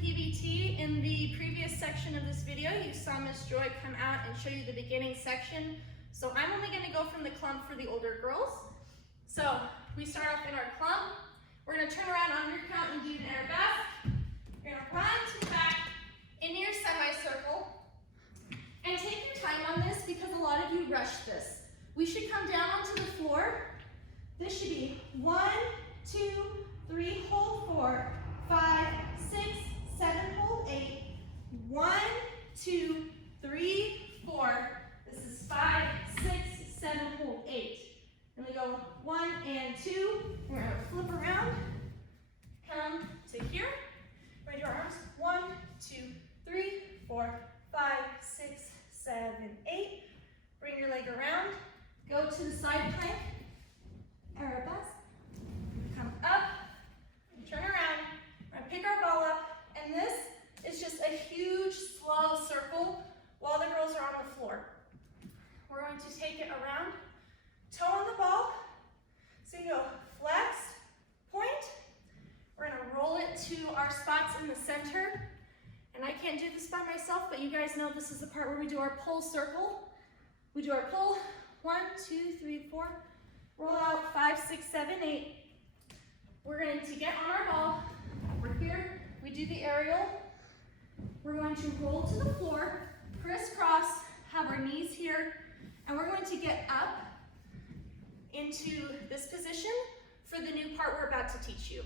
PBT. In the previous section of this video, you saw Miss Joy come out and show you the beginning section. So I'm only going to go from the clump for the older girls. So we start off in our clump. We're going to turn around on your count and do an arabesque. You're going to run to the back into your semicircle. And take your time on this because a lot of you rushed this. We should come down onto the floor. This should be 1, 2, 3, hold 4, 5, 6, 7, hold 8. 1, 2, 3, 4. This is 5, 6, 7, hold 8. And we go 1 and 2. We're going to flip around. Come to here. We're going to do our arms. 1, 2, 3, 4, 5, 6, 7, 8. Bring your leg around. Go to the side plank. Arabesque. Come up. Turn around. We're going to pick our ball up. And this is just a huge, slow circle while the girls are on the floor. We're going to take it around. Toe on the ball. So you go flex, point. We're going to roll it to our spots in the center. And I can't do this by myself, but you guys know this is the part where we do our pull circle. We do our pull. 1, 2, 3, 4. Roll out 5, 6, 7, 8. We're going to get on our ball. We're here. We do the aerial. We're going to roll to the floor, crisscross, have our knees here, and we're going to get up into this position for the new part we're about to teach you.